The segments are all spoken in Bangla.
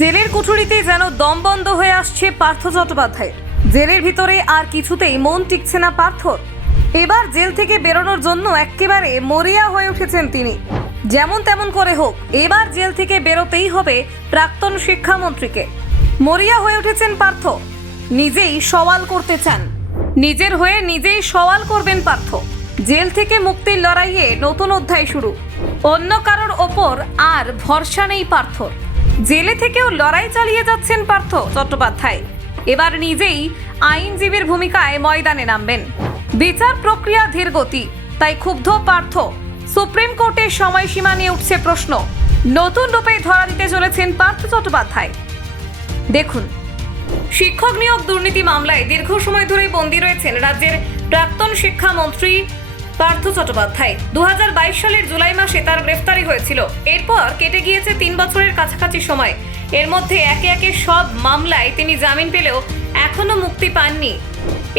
জেলের কুঠুরিতে যেন দম বন্ধ হয়ে আসছে পার্থ চট্টোপাধ্যায়। জেলের ভিতরে আর কিছুতেই মন টিকছে না পার্থর। এবার জেল থেকে বেরোনোর জন্য একেবারে মরিয়া হয়ে উঠেছেন তিনি। যেমন তেমন করে হোক, এবার জেল থেকে বেরোতেই হবে প্রাক্তন শিক্ষামন্ত্রীকে। মরিয়া হয়ে উঠেছেন পার্থ। নিজেই সওয়াল করতে চান। নিজের হয়ে নিজেই সওয়াল করবেন পার্থ। জেল থেকে মুক্তির লড়াইয়ে নতুন অধ্যায় শুরু। অন্য কারোর ওপর আর ভরসা নেই পার্থর। জেলে থেকেও লড়াই চালিয়ে যাচ্ছেন পার্থ চট্টোপাধ্যায়। এবার নিজেই আইনজীবীর ভূমিকায় ময়দানে নামবেন। বিচার প্রক্রিয়া ধীর গতি, তাই ক্ষুব্ধ পার্থ। সুপ্রিম কোর্টের সময়সীমা নিয়ে উঠছে প্রশ্ন। নতুন রূপে ধরা দিতে চলেছেন পার্থ চট্টোপাধ্যায়। দেখুন, শিক্ষক নিয়োগ দুর্নীতি মামলায় দীর্ঘ সময় ধরেই বন্দী রয়েছেন রাজ্যের প্রাক্তন শিক্ষামন্ত্রী পার্থ চট্টোপাধ্যায়। দু হাজার বাইশ সালের জুলাই মাসে তার গ্রেফতারি হয়েছিল। এরপর কেটে গিয়েছে তিন বছরের কাছাকাছি সময়। এর মধ্যে একে একে সব মামলায় তিনি জামিন পেলেও এখনও মুক্তি পাননি।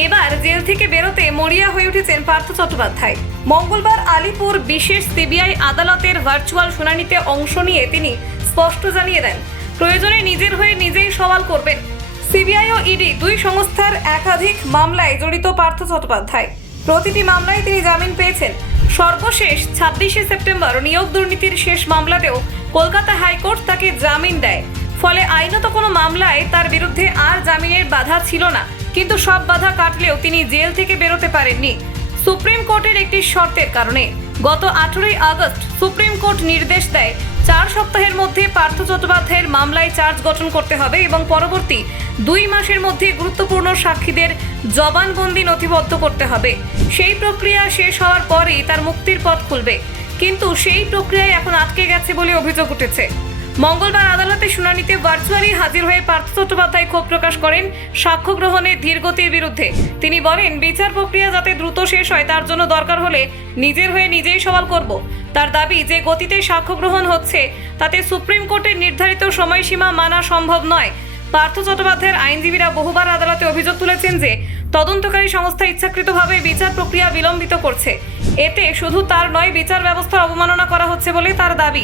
এবার জেল থেকে বেরোতে মরিয়া হয়ে উঠেছেন পার্থ চট্টোপাধ্যায়। মঙ্গলবার আলিপুর বিশেষ সিবিআই আদালতের ভার্চুয়াল শুনানিতে অংশ নিয়ে তিনি স্পষ্ট জানিয়ে দেন, প্রয়োজনে নিজের হয়ে নিজেই সওয়াল করবেন। সিবিআই ও ইডি দুই সংস্থার একাধিক মামলায় জড়িত পার্থ চট্টোপাধ্যায়। প্রতিটি মামলায় তিনি জামিন পেয়েছেন। সর্বশেষ ছাব্বিশে সেপ্টেম্বর নিয়োগ দুর্নীতির শেষ মামলাতেও কলকাতা হাইকোর্ট তাকে জামিন দেয়। ফলে আইনত কোনো মামলায় তার বিরুদ্ধে আর জামিনের বাধা ছিল না। কিন্তু সব বাধা কাটলেও তিনি জেল থেকে বেরোতে পারেননি। সুপ্রিম কোর্টের একটি শর্তের কারণে গত আঠেরোই আগস্ট সুপ্রিম কোর্ট নির্দেশ দেয়, চার সপ্তাহের মধ্যে পার্থ চট্টোপাধ্যায়ের মামলায় চার্জ গঠন করতে হবে এবং পরবর্তী দুই মাসের মধ্যে গুরুত্বপূর্ণ সাক্ষীদের জবানবন্দি নথিবদ্ধ করতে হবে। সেই প্রক্রিয়া শেষ হওয়ার পরেই তার মুক্তির পথ খুলবে। কিন্তু সেই প্রক্রিয়ায় এখন আটকে গেছে বলে অভিযোগ উঠেছে। মঙ্গলবার আদালতে শুনানিতে ভার্চুয়ালি হাজির হয়ে পার্থ চট্টোপাধ্যায় ক্ষোভ প্রকাশ করেন সাক্ষ্য গ্রহণের ধীরগতির বিরুদ্ধে। তিনি বলেন, বিচার প্রক্রিয়া যাতে দ্রুত শেষ হয় তার জন্য দরকার হলে নিজের হয়ে নিজেই সওয়াল করব। তার দাবি, যে গতিতে সাক্ষ্য গ্রহণ হচ্ছে, তাতে সুপ্রিম কোর্টের নির্ধারিত সময়সীমা মানা সম্ভব নয়। পার্থ চট্টোপাধ্যায়ের আইনজীবীরা বহুবার আদালতে অভিযোগ তুলেছেন যে তদন্তকারী সংস্থা ইচ্ছাকৃতভাবে বিচার প্রক্রিয়া বিলম্বিত করছে। এতে শুধু তার নয়, বিচার ব্যবস্থার অবমাননা করা হচ্ছে বলে তার দাবি।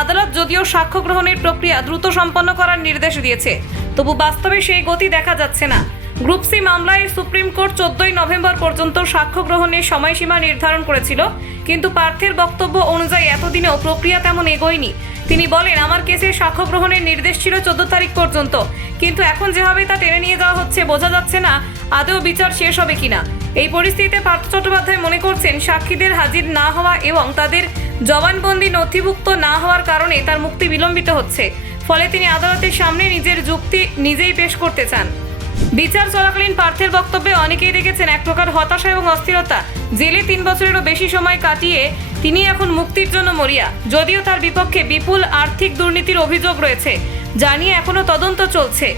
আদালত যদিও সাক্ষ্য গ্রহণের প্রক্রিয়া দ্রুত সম্পন্ন করার নির্দেশ দিয়েছে, তবু বাস্তবে সেই গতি দেখা যাচ্ছে না। গ্রুপ সি মামলায় সুপ্রিম কোর্ট চোদ্দই নভেম্বর পর্যন্ত সাক্ষ্য গ্রহণের সময়সীমা নির্ধারণ করেছিল। কিন্তু পার্থের বক্তব্য অনুযায়ী এতদিনেও প্রক্রিয়া তেমন এগোয়নি। তিনি বলেন, আমার কেসে সাক্ষ্য গ্রহণের নির্দেশ ছিল চোদ্দ তারিখ পর্যন্ত। কিন্তু এখন যেভাবে তা টেনে নিয়ে যাওয়া হচ্ছে, বোঝা যাচ্ছে না আদৌ বিচার শেষ হবে কিনা। এই পরিস্থিতিতে পার্থ চট্টোপাধ্যায় মনে করছেন, সাক্ষীদের হাজির না হওয়া এবং তাদের জবানবন্দি নথিভুক্ত না হওয়ার কারণে তার মুক্তি বিলম্বিত হচ্ছে। ফলে তিনি আদালতের সামনে নিজের যুক্তি নিজেই পেশ করতে চান। বিচার চলাকালীন পার্থের বক্তব্যে অনেকেই দেখেছেন এক প্রকার হতাশা এবং অস্থিরতা। জেলে তিন বছরেরও বেশি সময় কাটিয়ে তিনি এখন মুক্তির জন্য মরিয়া। যদিও তার বিপক্ষে বিপুল আর্থিক দুর্নীতির অভিযোগ রয়েছে জানিয়ে এখনও তদন্ত চলছে।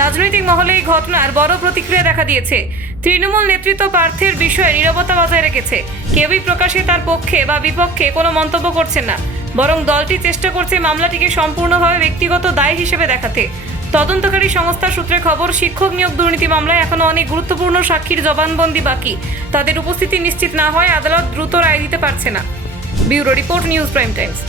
রাজনৈতিক মহলে এই ঘটনার বড় প্রতিক্রিয়া দেখা দিয়েছে। তৃণমূল নেতৃত্ব পার্থের বিষয়ে নীরবতা বজায় রেখেছে। কেউই প্রকাশে তার পক্ষে বা বিপক্ষে কোনো মন্তব্য করছেন না, বরং দলটি চেষ্টা করছে মামলাটিকে সম্পূর্ণভাবে ব্যক্তিগত দায় হিসেবে দেখাতে। তদন্তকারী সংস্থার সূত্রে খবর, শিক্ষক নিয়োগ দুর্নীতি মামলায় এখনও অনেক গুরুত্বপূর্ণ সাক্ষীর জবানবন্দি বাকি। তাদের উপস্থিতি নিশ্চিত না হয় আদালত দ্রুত রায় দিতে পারছে না। Bureau report, news prime times.